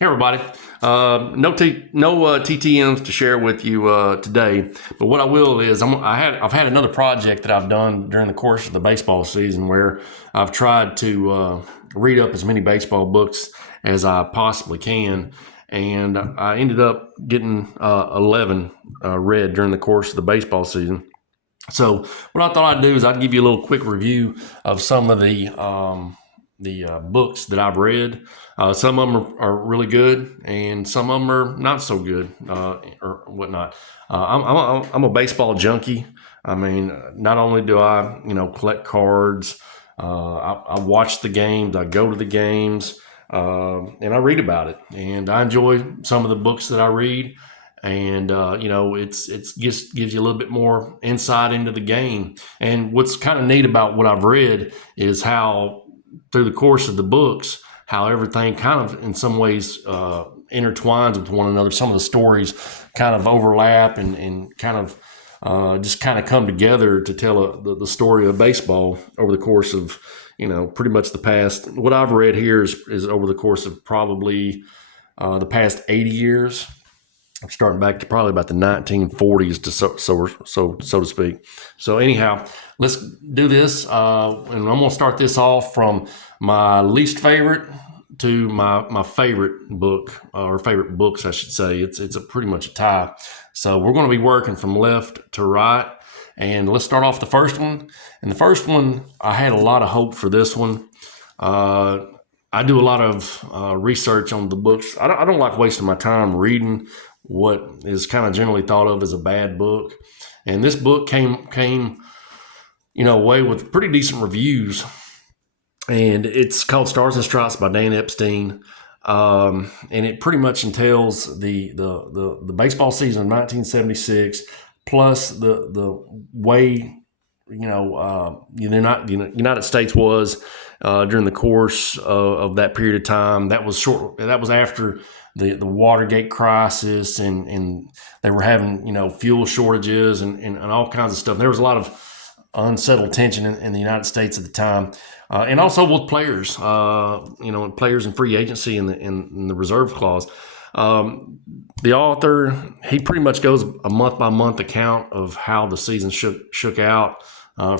Hey everybody, no TTMs to share with you today, but what I will is I've had another project that I've done during the course of the baseball season where I've tried to read up as many baseball books as I possibly can, and I ended up getting 11 read during the course of the baseball season. So what I thought I'd do is I'd give you a little quick review of some of the books that I've read. Some of them are really good, and some of them are not so good, or whatnot. I'm a baseball junkie. I mean, not only do I collect cards, I watch the games, I go to the games, and I read about it, and I enjoy some of the books that I read. And it's just gives you a little bit more insight into the game. And what's kind of neat about what I've read is how through the course of the books, how everything kind of in some ways intertwines with one another. Some of the stories kind of overlap and kind of just kind of come together to tell the story of baseball over the course of pretty much the past. What I've read here is over the course of probably the past 80 years. I'm starting back to probably about the 1940s to so to speak. So anyhow, let's do this, and I'm going to start this off from my least favorite to my favorite book, or favorite books, I should say. It's a pretty much a tie. So we're going to be working from left to right, and let's start off the first one. And the first one, I had a lot of hope for this one. I do a lot of research on the books. I don't like wasting my time reading what is kind of generally thought of as a bad book. And this book came away with pretty decent reviews. And it's called Stars and Stripes by Dan Epstein. And it pretty much entails the baseball season of 1976, plus the way the United States was during the course of that period of time. That was short. That was after the Watergate crisis, and they were having fuel shortages and all kinds of stuff. There was a lot of unsettled tension in the United States at the time, and also with players, players in free agency and the reserve clause. The author, he pretty much goes a month by month account of how the season shook out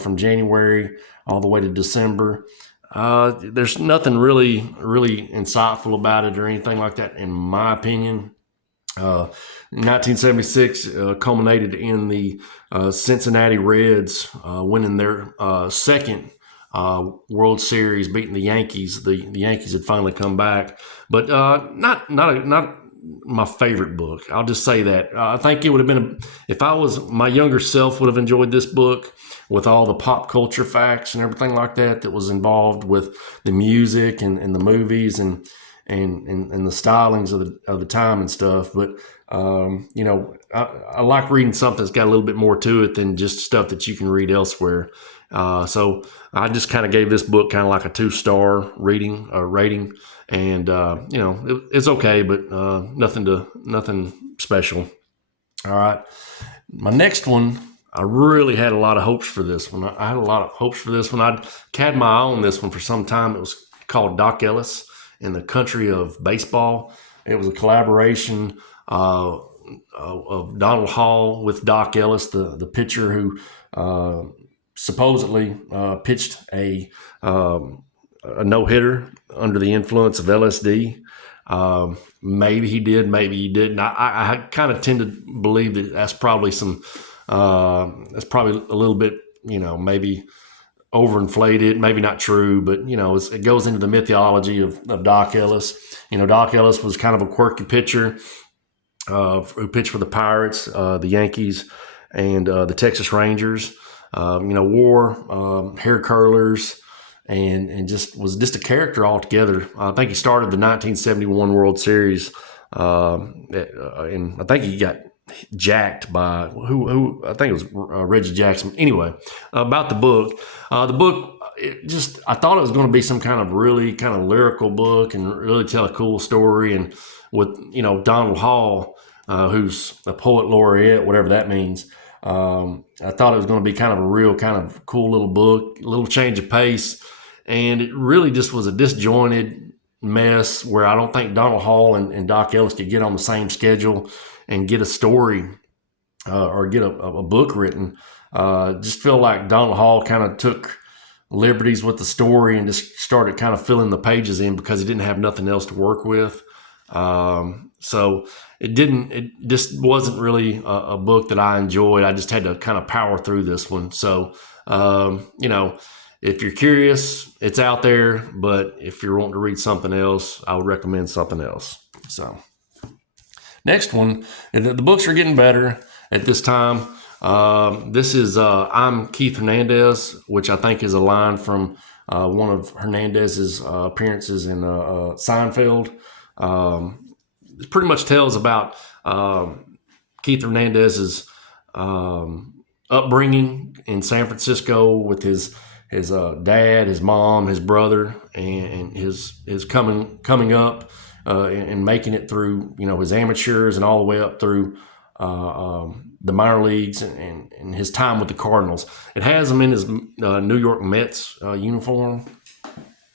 from January all the way to December. There's nothing really insightful about it or anything like that, in my opinion. 1976 culminated in the Cincinnati Reds winning their second World Series, beating the Yankees. The Yankees had finally come back, but not my favorite book. I'll just say that. I think it would have been, if I was my younger self, would have enjoyed this book with all the pop culture facts and everything like that was involved with the music and the movies and the stylings of the time and stuff. But I like reading something that's got a little bit more to it than just stuff that you can read elsewhere. So I just kind of gave this book kind of like a 2-star rating, and it's okay, but nothing special. All right, my next one, I really had a lot of hopes for this one. I had a lot of hopes for this one. I'd had my eye on this one for some time. It was called Doc Ellis in the Country of Baseball. It was a collaboration of Donald Hall with Doc Ellis, the pitcher who supposedly pitched a no-hitter under the influence of LSD. Maybe he did, maybe he didn't. I kind of tend to believe that that's probably that's probably a little bit, maybe overinflated, maybe not true, but it goes into the mythology of Doc Ellis. Doc Ellis was kind of a quirky pitcher who pitched for the Pirates, the Yankees, and the Texas Rangers. Wore hair curlers and just was just a character altogether. I think he started the 1971 World Series, and I think he got jacked by who I think it was Reggie Jackson. Anyway, about the book, I thought it was going to be some kind of really kind of lyrical book and really tell a cool story, and with Donald Hall, who's a poet laureate, whatever that means. I thought it was going to be kind of a real kind of cool little book, a little change of pace, and it really just was a disjointed, mess where I don't think Donald Hall and Doc Ellis could get on the same schedule and get a story or get a book written. Just feel like Donald Hall kind of took liberties with the story and just started kind of filling the pages in because he didn't have nothing else to work with. So it just wasn't really a book that I enjoyed. I just had to kind of power through this one. So, if you're curious, it's out there, but if you're wanting to read something else, I would recommend something else. So next one, the books are getting better at this time. This is I'm Keith Hernandez, which I think is a line from one of Hernandez's appearances in Seinfeld. It pretty much tells about Keith Hernandez's upbringing in San Francisco with his dad, his mom, his brother, and his coming up and making it through his amateurs and all the way up through the minor leagues and his time with the Cardinals. It has him in his New York Mets uniform,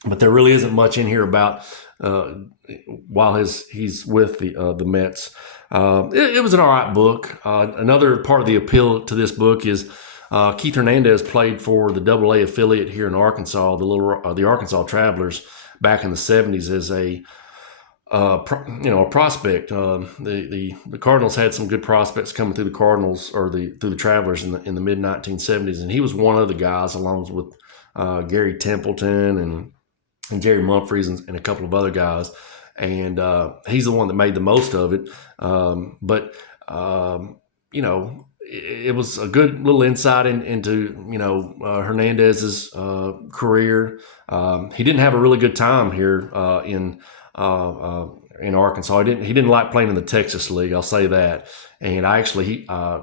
but there really isn't much in here about while he's with the Mets. It was an all right book. Another part of the appeal to this book is Keith Hernandez played for the AA affiliate here in Arkansas, the Arkansas Travelers, back in the 70s as a prospect. The Cardinals had some good prospects coming through the Cardinals or through the Travelers in the mid 1970s, and he was one of the guys, along with Gary Templeton and Jerry Humphreys and a couple of other guys, and he's the one that made the most of it. But it was a good little insight into Hernandez's career. He didn't have a really good time here in Arkansas. He didn't like playing in the Texas League, I'll say that. And I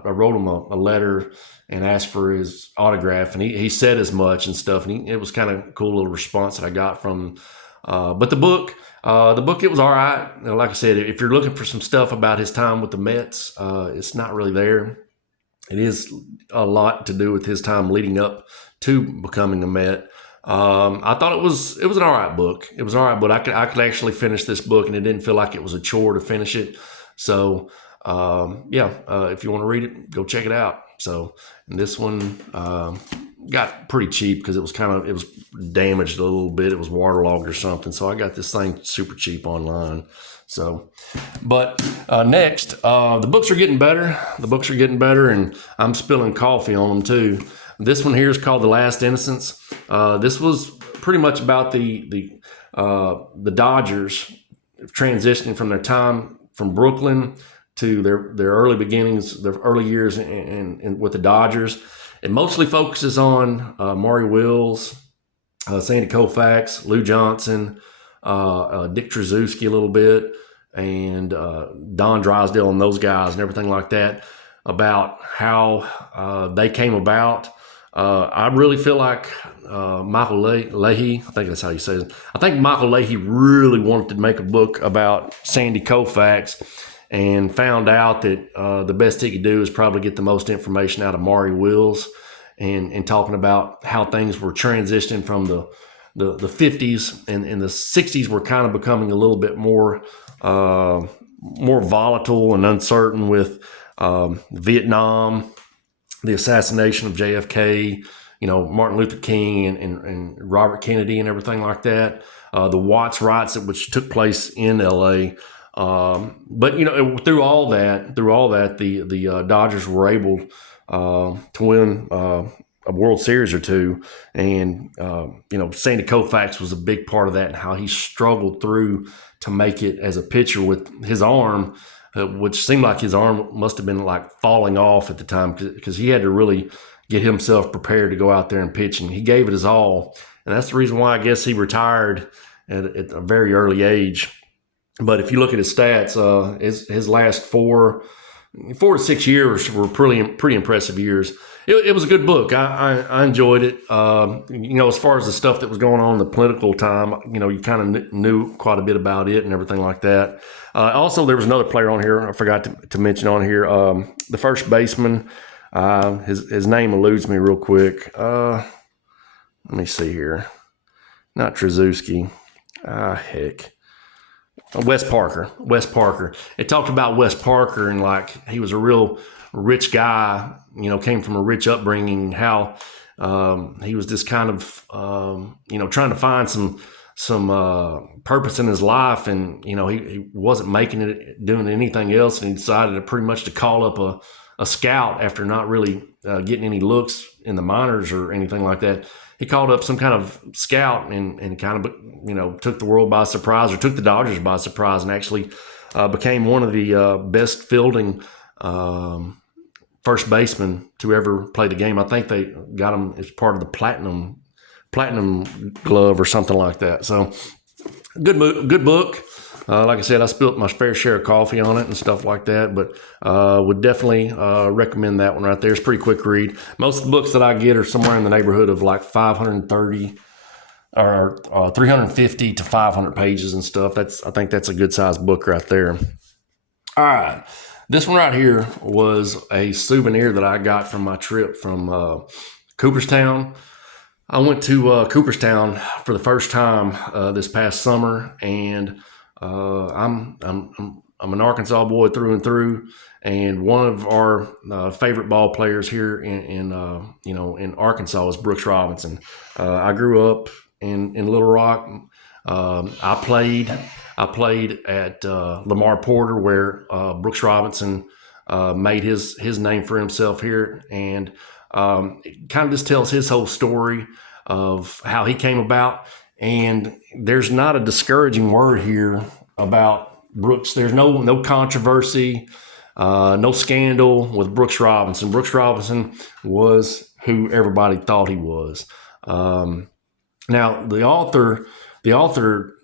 wrote him a letter and asked for his autograph, and he said as much and stuff. And it was kind of a cool little response that I got from him. But the book, it was all right. Like I said, if you're looking for some stuff about his time with the Mets, it's not really there. It is a lot to do with his time leading up to becoming a Met. I thought it was an all right book. It was all right, but I could actually finish this book, and it didn't feel like it was a chore to finish it. So if you want to read it, go check it out. So, and this one got pretty cheap because it was damaged a little bit. It was waterlogged or something. So I got this thing super cheap online. So, but next, the books are getting better. The books are getting better, and I'm spilling coffee on them too. This one here is called The Last Innocence. This was pretty much about the Dodgers transitioning from their time from Brooklyn to their early beginnings, their early years in with the Dodgers. It mostly focuses on Maury Wills, Sandy Koufax, Lou Johnson, Dick Tracewski a little bit, and Don Drysdale and those guys and everything like that, about how they came about. I really feel like Michael Leahy, I think that's how you say it. I think Michael Leahy really wanted to make a book about Sandy Koufax and found out that the best he could do is probably get the most information out of Maury Wills and talking about how things were transitioning from the 50s and the 60s were kind of becoming a little bit more volatile and uncertain with Vietnam, the assassination of JFK, Martin Luther King and Robert Kennedy and everything like that. The Watts riots, which took place in LA. But through all that, the Dodgers were able to win a World Series or two, and Sandy Koufax was a big part of that, and how he struggled through to make it as a pitcher with his arm, which seemed like his arm must have been like falling off at the time because he had to really get himself prepared to go out there and pitch, and he gave it his all, and that's the reason why I guess he retired at a very early age. But if you look at his stats, his last 4 to 6 years were pretty impressive years. It was a good book. I enjoyed it. As far as the stuff that was going on in the political time, you kind of knew quite a bit about it and everything like that. Also, there was another player on here I forgot to mention on here. The first baseman, his name eludes me real quick. Let me see here. Not Tracewski. Heck. Wes Parker. Wes Parker. It talked about Wes Parker and like he was a real rich guy. Came from a rich upbringing. How he was just kind of trying to find some purpose in his life, and he wasn't making it doing anything else, and he decided to pretty much to call up a scout after not really getting any looks in the minors or anything like that. He called up some kind of scout and kind of took the world by surprise, or took the Dodgers by surprise, and actually became one of the best fielding first basemen to ever play the game. I think they got him as part of the platinum glove or something like that. So good book. Like I said, I spilled my fair share of coffee on it and stuff like that, but would definitely recommend that one right there. It's a pretty quick read. Most of the books that I get are somewhere in the neighborhood of like 530 or 350 to 500 pages and stuff. I think that's a good sized book right there. All right. This one right here was a souvenir that I got from my trip from Cooperstown. I went to Cooperstown for the first time this past summer, and I'm an Arkansas boy through and through, and one of our favorite ball players here in Arkansas is Brooks Robinson. I grew up in Little Rock. I played at Lamar Porter, where Brooks Robinson made his name for himself here, and it kind of just tells his whole story of how he came about. And there's not a discouraging word here about Brooks. There's no controversy, no scandal with Brooks Robinson. Brooks Robinson was who everybody thought he was. Now, the author,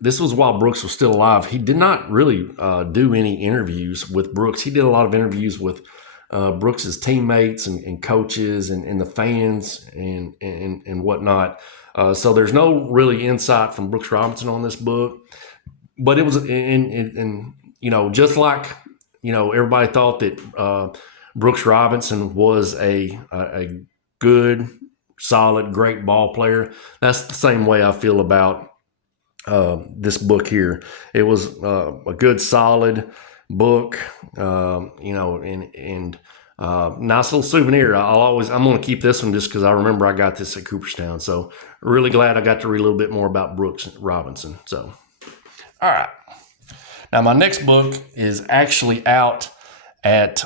this was while Brooks was still alive. He did not really do any interviews with Brooks. He did a lot of interviews with Brooks's teammates and coaches and the fans and whatnot. So there's no really insight from Brooks Robinson on this book, but it was just like everybody thought that Brooks Robinson was a good, solid, great ball player. That's the same way I feel about this book here. It was a good, solid book, and nice little souvenir. I'm going to keep this one just because I remember I got this at Cooperstown. So really glad I got to read a little bit more about Brooks Robinson. So, all right. Now my next book is actually out at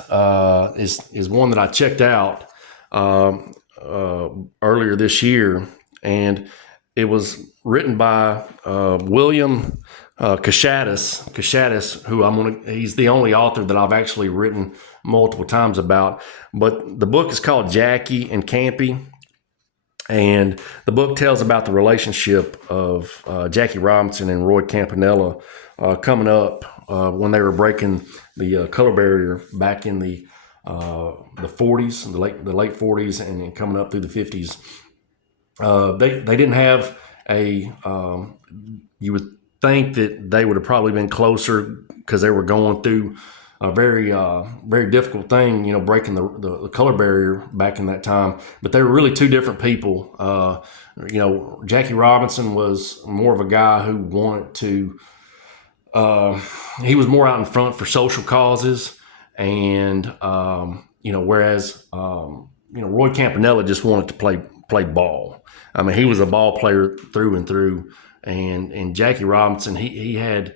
is one that I checked out earlier this year, and it was written by William Cashatis, who he's the only author that I've actually written multiple times about. But the book is called Jackie and Campy, and the book tells about the relationship of Jackie Robinson and Roy Campanella coming up when they were breaking the color barrier back in the 40s, the late 40s, and coming up through the 50s. They didn't have you would think that they would have probably been closer because they were going through a very difficult thing, breaking the color barrier back in that time. But they were really two different people. Jackie Robinson was more of a guy who wanted to, he was more out in front for social causes. And, whereas, Roy Campanella just wanted to play ball. I mean, he was a ball player through and through. And Jackie Robinson, he had,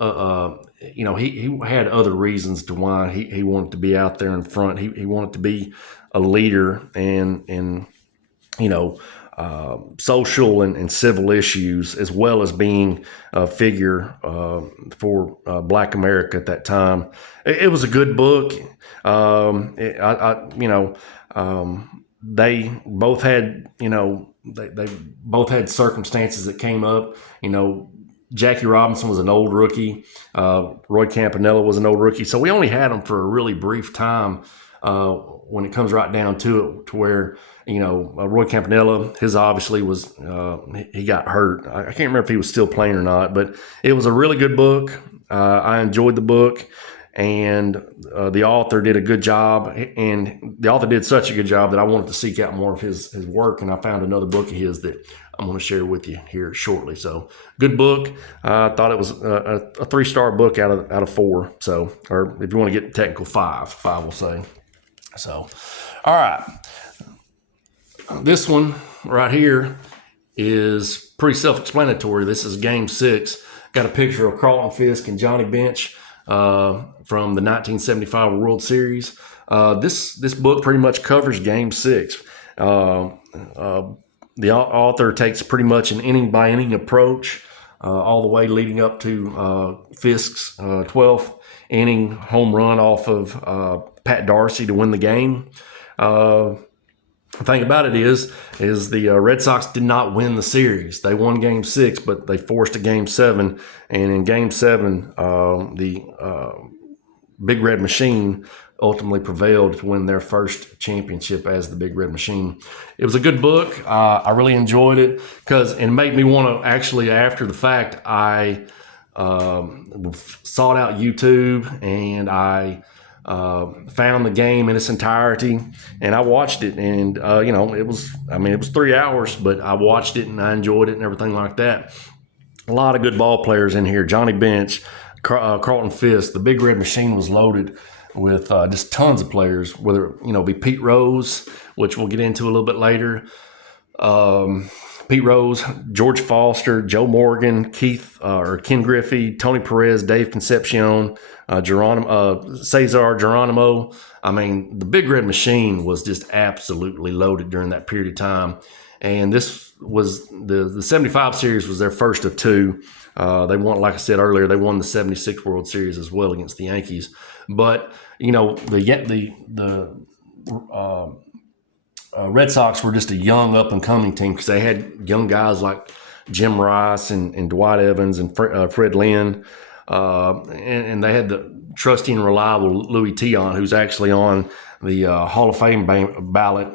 he had other reasons to why he wanted to be out there in front. He wanted to be a leader and social and civil issues, as well as being a figure for Black America at that time. It was a good book. They both had, they both had circumstances that came up. Jackie Robinson was an old rookie. Roy Campanella was an old rookie. So we only had them for a really brief time when it comes right down to it, to where, Roy Campanella, his obviously was, he got hurt. I can't remember if he was still playing or not, but it was a really good book. I enjoyed the book. And the author did a good job, and the author did such a good job that I wanted to seek out more of his work. And I found another book of his that I'm going to share with you here shortly. So good book. I thought it was a 3-star book out of 4. So, or if you want to get technical, 5 will say. So, all right. This one right here is pretty self-explanatory. This is Game 6. Got a picture of Carlton Fisk and Johnny Bench from the 1975 World Series. This book pretty much covers Game 6. The author takes pretty much an inning-by-inning approach all the way leading up to Fisk's 12th inning home run off of Pat Darcy to win the game. The thing about it is the Red Sox did not win the series. They won Game 6, but they forced a Game 7. And in Game 7, the Big Red Machine ultimately prevailed to win their first championship as the Big Red Machine. It was a good book. I really enjoyed it because it made me want to actually, after the fact, I sought out YouTube and I found the game in its entirety and I watched it, and it was 3 hours, but I watched it and I enjoyed it and everything like that. A lot of good ball players in here. Johnny Bench, Carlton Fisk. The Big Red Machine was loaded with just tons of players, whether it be Pete Rose, which we'll get into a little bit later, Pete Rose, George Foster, Joe Morgan, Ken Griffey, Tony Perez, Dave Concepcion, Cesar Geronimo. I mean, the Big Red Machine was just absolutely loaded during that period of time. And this was the 75 series was their first of 2. They won, like I said earlier, they won the 76 World Series as well against the Yankees. But, the Red Sox were just a young up-and-coming team because they had young guys like Jim Rice and Dwight Evans and Fred Lynn. And they had the trusty and reliable Louis Tion, who's actually on the Hall of Fame ballot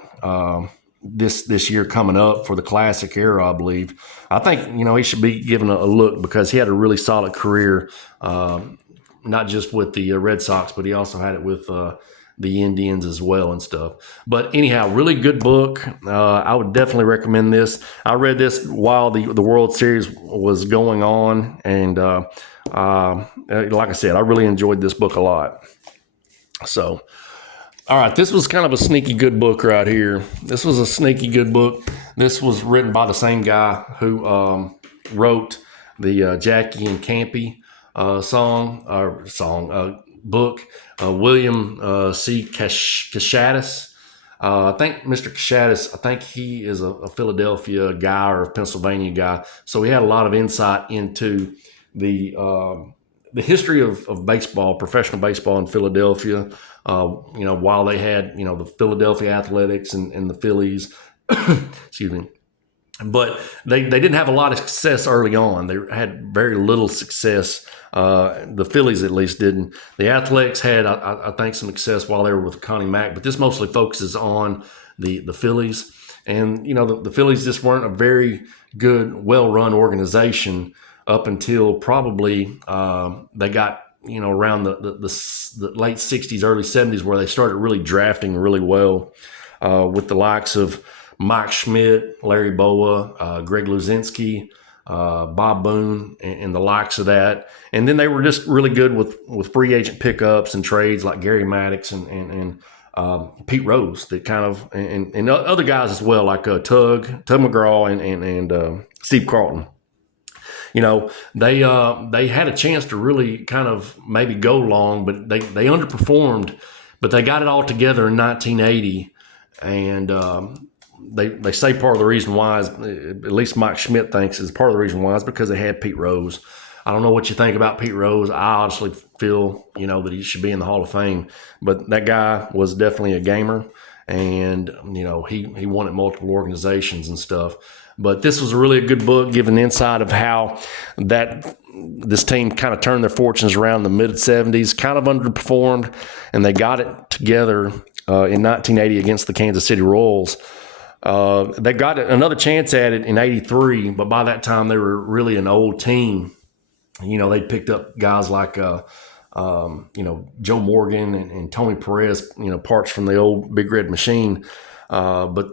this year coming up for the Classic era, I believe. I think, he should be given a look because he had a really solid career, not just with the Red Sox, but he also had it with the Indians as well and stuff. But anyhow, really good book. I would definitely recommend this. I read this while the World Series was going on, and like I said, I really enjoyed this book a lot. So, all right, this was kind of a sneaky good book right here. This was a sneaky good book. This was written by the same guy who wrote the Jackie and Campy book, William C. Cashatis. I think Mr. Cashatis, I think he is a Philadelphia guy or a Pennsylvania guy. So he had a lot of insight into the history of baseball, professional baseball in Philadelphia. While they had, the Philadelphia Athletics and the Phillies, excuse me. But they didn't have a lot of success early on. They had very little success. The Phillies at least didn't. The Athletics had, I think, some success while they were with Connie Mack, but this mostly focuses on the Phillies. And, the Phillies just weren't a very good, well-run organization up until probably they got, around the late 60s, early 70s, where they started really drafting really well with the likes of Mike Schmidt, Larry Bowa, Greg Luzinski, Bob Boone, and the likes of that. And then they were just really good with free agent pickups and trades like Gary Maddox and Pete Rose, that kind of, and other guys as well, like Tug McGraw and Steve Carlton. They had a chance to really kind of maybe go long, but they underperformed. But they got it all together in 1980, and they say part of the reason why is, at least Mike Schmidt thinks, is part of the reason why is because they had Pete Rose. I don't know what you think about Pete Rose. I honestly feel, that he should be in the Hall of Fame. But that guy was definitely a gamer, and, he won at multiple organizations and stuff. But this was really a good book, giving insight of how this team kind of turned their fortunes around in the mid-70s, kind of underperformed, and they got it together in 1980 against the Kansas City Royals. They got another chance at it in 83, but by that time they were really an old team. They picked up guys like, Joe Morgan and Tony Perez, parts from the old Big Red Machine. But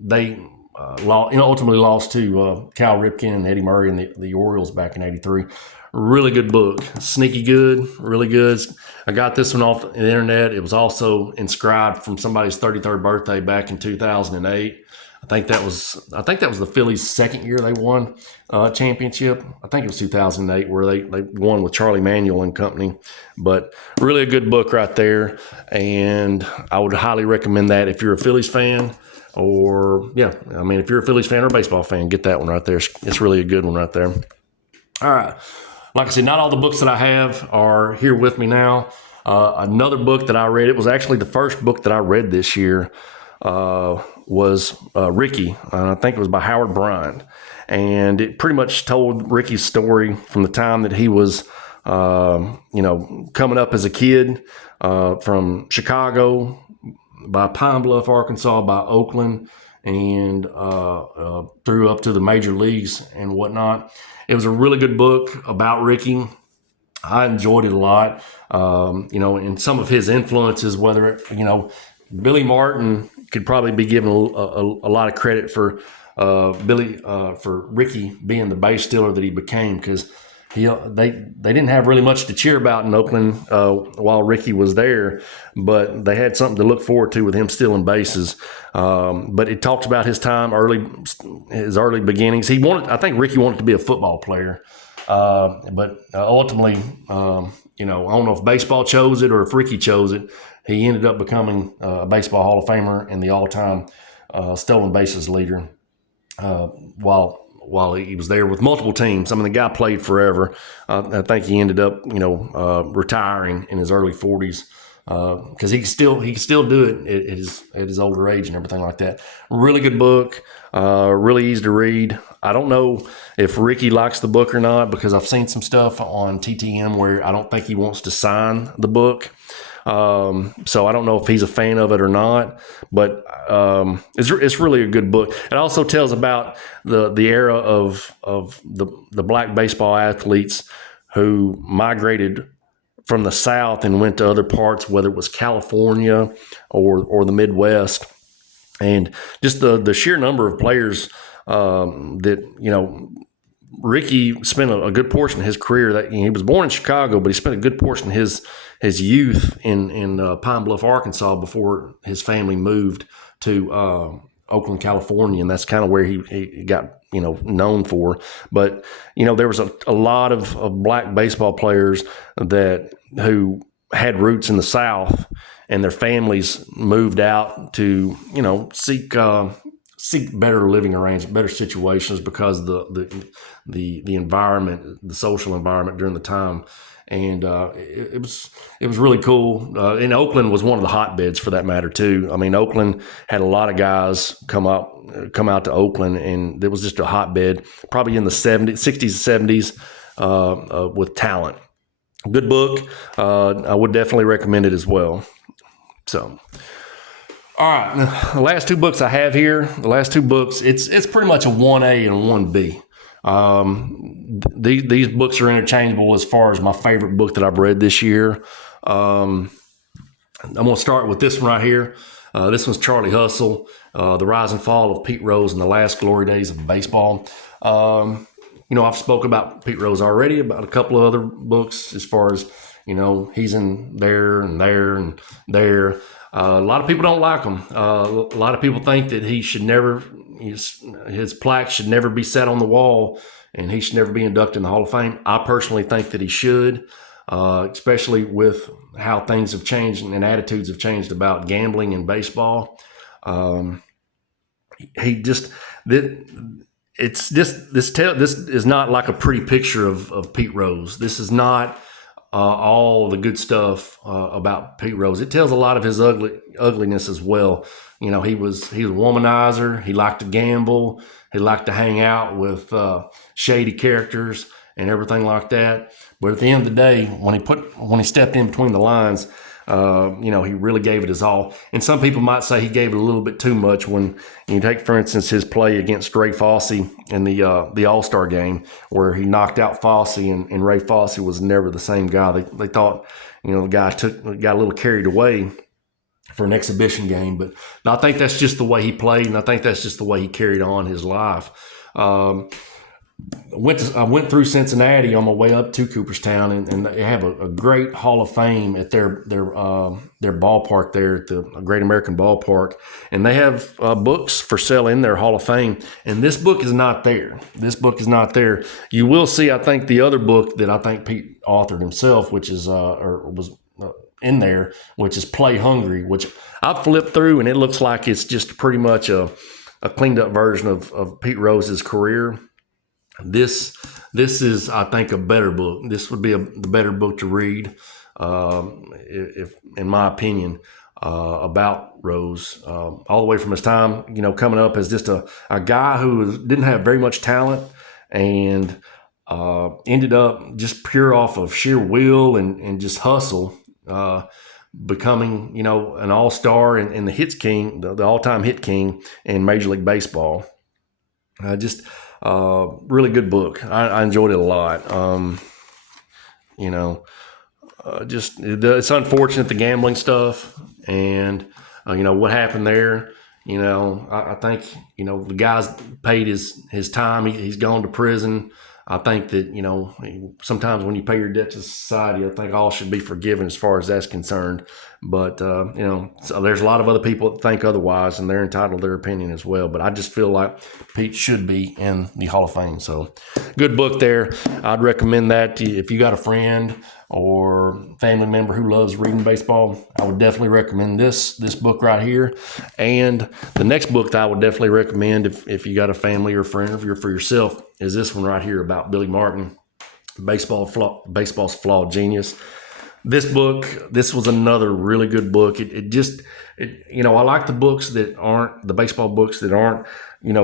they ultimately lost to Cal Ripken and Eddie Murray and the Orioles back in '83. Really good book, sneaky good, really good. I got this one off the internet. It was also inscribed from somebody's 33rd birthday back in 2008. I think that was the Phillies' second year they won championship. I think it was 2008 where they won with Charlie Manuel and company. But really a good book right there, and I would highly recommend that if you're a Phillies fan. Or if you're a Phillies fan or a baseball fan, get that one right there. It's really a good one right there. All right. Like I said, not all the books that I have are here with me now. Another book that I read, it was actually the first book that I read this year, was Ricky. I think it was by Howard Bryant. And it pretty much told Ricky's story from the time that he was, coming up as a kid from Chicago, by Pine Bluff, Arkansas, by Oakland, and through up to the major leagues and whatnot. It was a really good book about Ricky. I enjoyed it a lot. And some of his influences, whether Billy Martin could probably be given a lot of credit for for Ricky being the base stealer that he became, because they didn't have really much to cheer about in Oakland while Ricky was there, but they had something to look forward to with him stealing bases. But it talks about his time his early beginnings. I think Ricky wanted to be a football player, but ultimately, I don't know if baseball chose it or if Ricky chose it. He ended up becoming a Baseball Hall of Famer and the all-time stolen bases leader while he was there with multiple teams. I mean, the guy played forever. I think he ended up, retiring in his early 40s because he could still do it at his older age and everything like that. Really good book, really easy to read. I don't know if Ricky likes the book or not, because I've seen some stuff on TTM where I don't think he wants to sign the book. So I don't know if he's a fan of it or not, but it's really a good book. It also tells about the era of the black baseball athletes who migrated from the South and went to other parts, whether it was California or the Midwest, and just the sheer number of players that Ricky spent a good portion of his career. That he was born in Chicago, but he spent a good portion of his youth in Pine Bluff, Arkansas, before his family moved to Oakland, California, and that's kind of where he got known for. But there was a lot of black baseball players who had roots in the South, and their families moved out to seek better living arrangements, better situations, because of the environment, the social environment during the time. And it was really cool. And Oakland was one of the hotbeds for that matter too. I mean, Oakland had a lot of guys come out to Oakland, and it was just a hotbed, probably in the 60s, 70s, with talent. Good book. I would definitely recommend it as well. So, all right, the last two books I have here, it's pretty much a 1A and a 1B. These books are interchangeable as far as my favorite book that I've read this year. I'm going to start with this one right here. This one's Charlie Hustle, The Rise and Fall of Pete Rose and the Last Glory Days of Baseball. I've spoken about Pete Rose already, about a couple of other books as far as, he's in there and there and there. A lot of people don't like him. A lot of people think that he should never, his plaque should never be set on the wall, and he should never be inducted in the Hall of Fame. I personally think that he should, especially with how things have changed and attitudes have changed about gambling in baseball. This is not like a pretty picture of Pete Rose. This is not all the good stuff about Pete Rose. It tells a lot of his ugliness as well. He was a womanizer. He liked to gamble. He liked to hang out with shady characters and everything like that. But at the end of the day, when he stepped in between the lines, he really gave it his all. And some people might say he gave it a little bit too much. When you take, for instance, his play against Ray Fosse in the All-Star game, where he knocked out Fosse, and Ray Fosse was never the same guy. They thought, the guy got a little carried away. for an exhibition game. But I think that's just the way he played, and I think that's just the way he carried on his life. I went through Cincinnati on my way up to Cooperstown, and they have a great Hall of Fame at their ballpark there at the Great American Ballpark, and they have books for sale in their Hall of Fame. And this book is not there. This book is not there. You will see, I think, the other book that I think Pete authored himself, which is or was in there, which is Play Hungry, which I flipped through, and it looks like it's just pretty much a cleaned up version of Pete Rose's career. This is, I think, a better book. This would be the better book to read, if in my opinion, about Rose, all the way from his time, coming up as just a guy who didn't have very much talent, and ended up just pure off of sheer will and just hustle, becoming, an all-star and the hits king, the all-time hit king in Major League Baseball. Really good book. I enjoyed it a lot. It's unfortunate, the gambling stuff, and what happened there. I think the guy's paid his time. He's gone to prison. I think that sometimes when you pay your debt to society, I think all should be forgiven as far as that's concerned. But so there's a lot of other people that think otherwise, and they're entitled to their opinion as well. But I just feel like Pete should be in the Hall of Fame. So good book there. I'd recommend that if you got a friend or family member who loves reading baseball. I would definitely recommend this book right here. And the next book that I would definitely recommend if you got a family or friend, or if you're for yourself, is this one right here about Billy Martin, Baseball's Flawed Genius. This was another really good book. I like the books that aren't the baseball books that aren't,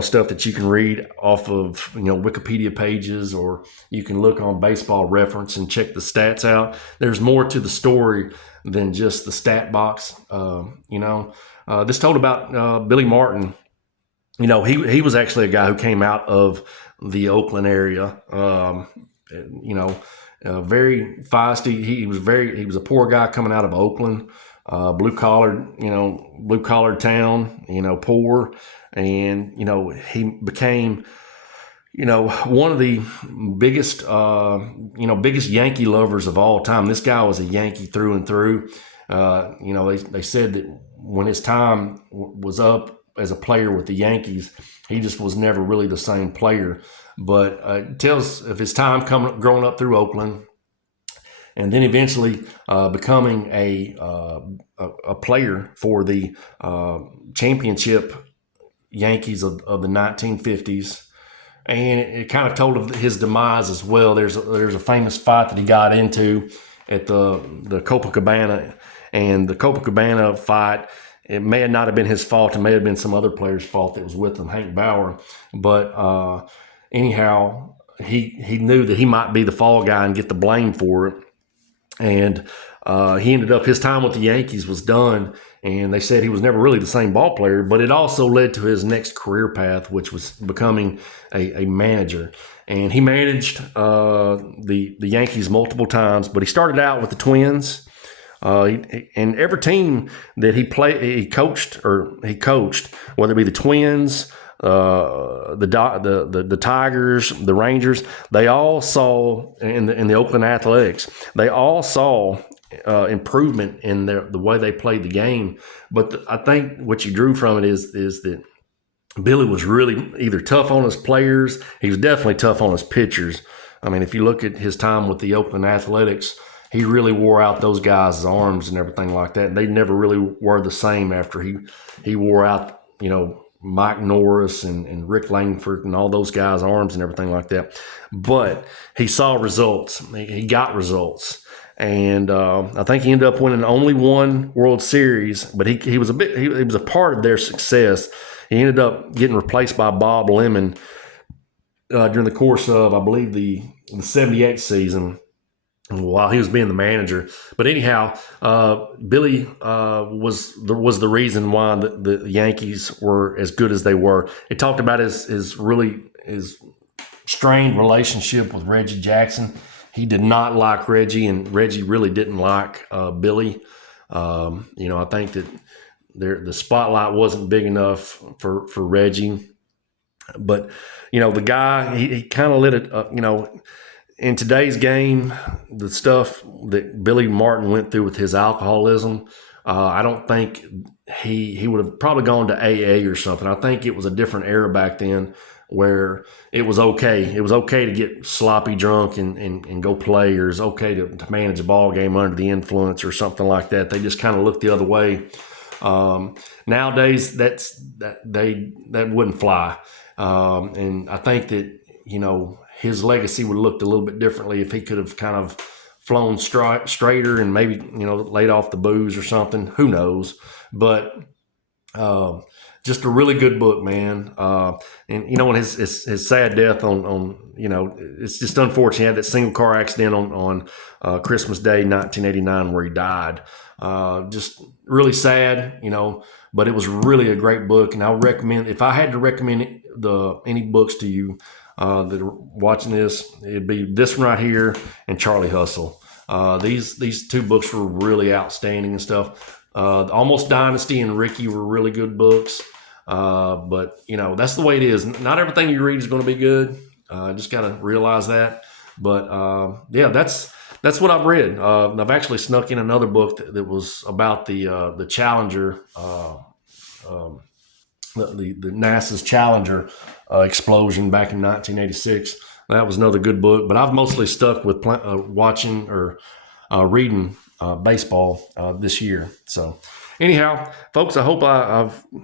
stuff that you can read off of, Wikipedia pages, or you can look on Baseball Reference and check the stats out. There's more to the story than just the stat box. This told about Billy Martin. He was actually a guy who came out of the Oakland area. Very feisty. He was a poor guy coming out of Oakland, blue collared town, poor. And, he became, one of the biggest Yankee lovers of all time. This guy was a Yankee through and through. They said that when his time was up as a player with the Yankees, he just was never really the same player. But it tells of his time growing up through Oakland, and then eventually becoming a player for the championship Yankees of the 1950s. And it kind of told of his demise as well. There's a famous fight that he got into at the Copacabana, and the Copacabana fight, it may not have been his fault. It may have been some other player's fault that was with him, Hank Bauer. But anyhow, he knew that he might be the fall guy and get the blame for it. And he ended up, his time with the Yankees was done, and they said he was never really the same ball player, but it also led to his next career path, which was becoming a manager. And he managed the Yankees multiple times, but he started out with the Twins. And every team that he coached, whether it be the Twins, the Tigers, the Rangers, they all saw in the Oakland Athletics, they all saw improvement in the way they played the game. But I think what you drew from it is that Billy was really either tough on his players. He was definitely tough on his pitchers. I mean, if you look at his time with the Oakland Athletics, he really wore out those guys' arms and everything like that. They never really were the same after he wore out, Mike Norris and Rick Langford and all those guys' arms and everything like that. But he saw results. He got results. And I think he ended up winning only one World Series, but he was a part of their success. He ended up getting replaced by Bob Lemon during the course of, I believe, the 78 season, while he was being the manager. But anyhow, Billy was the reason why the Yankees were as good as they were. It talked about his strained relationship with Reggie Jackson. He did not like Reggie, and Reggie really didn't like Billy. I think that the spotlight wasn't big enough for Reggie, but the guy he kind of lit it. In today's game, the stuff that Billy Martin went through with his alcoholism, I don't think he would have probably gone to AA or something. I think it was a different era back then where it was okay. It was okay to get sloppy drunk and go play, or it's okay to manage a ball game under the influence or something like that. They just kind of looked the other way. Nowadays, that wouldn't fly. And I think that, his legacy would have looked a little bit differently if he could have kind of flown straighter and maybe, laid off the booze or something. Who knows? But just a really good book, man. And when his sad death on it's just unfortunate. He had that single car accident on Christmas Day, 1989, where he died. Just really sad, but it was really a great book. And I would recommend, if I had to recommend any books to you that are watching this, it'd be this one right here and Charlie Hustle. These two books were really outstanding and stuff. Almost Dynasty and Ricky were really good books. But that's the way it is. Not everything you read is going to be good. Just got to realize that. But yeah, that's what I've read. I've actually snuck in another book that was about the Challenger, the NASA's Challenger explosion back in 1986. That was another good book. But I've mostly stuck with watching or reading baseball this year. So anyhow, folks, I hope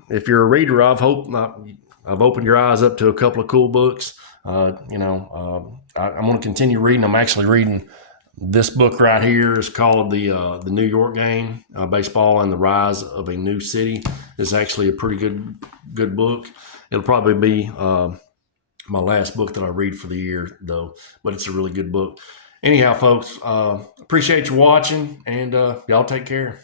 if you're a reader, I've opened your eyes up to a couple of cool books. I'm going to continue reading. I'm actually reading this book right here. It's called the New York Game, Baseball and the Rise of a New City. It's actually a pretty good book. It'll probably be my last book that I read for the year, though, but it's a really good book. Anyhow, folks, appreciate you watching, and y'all take care.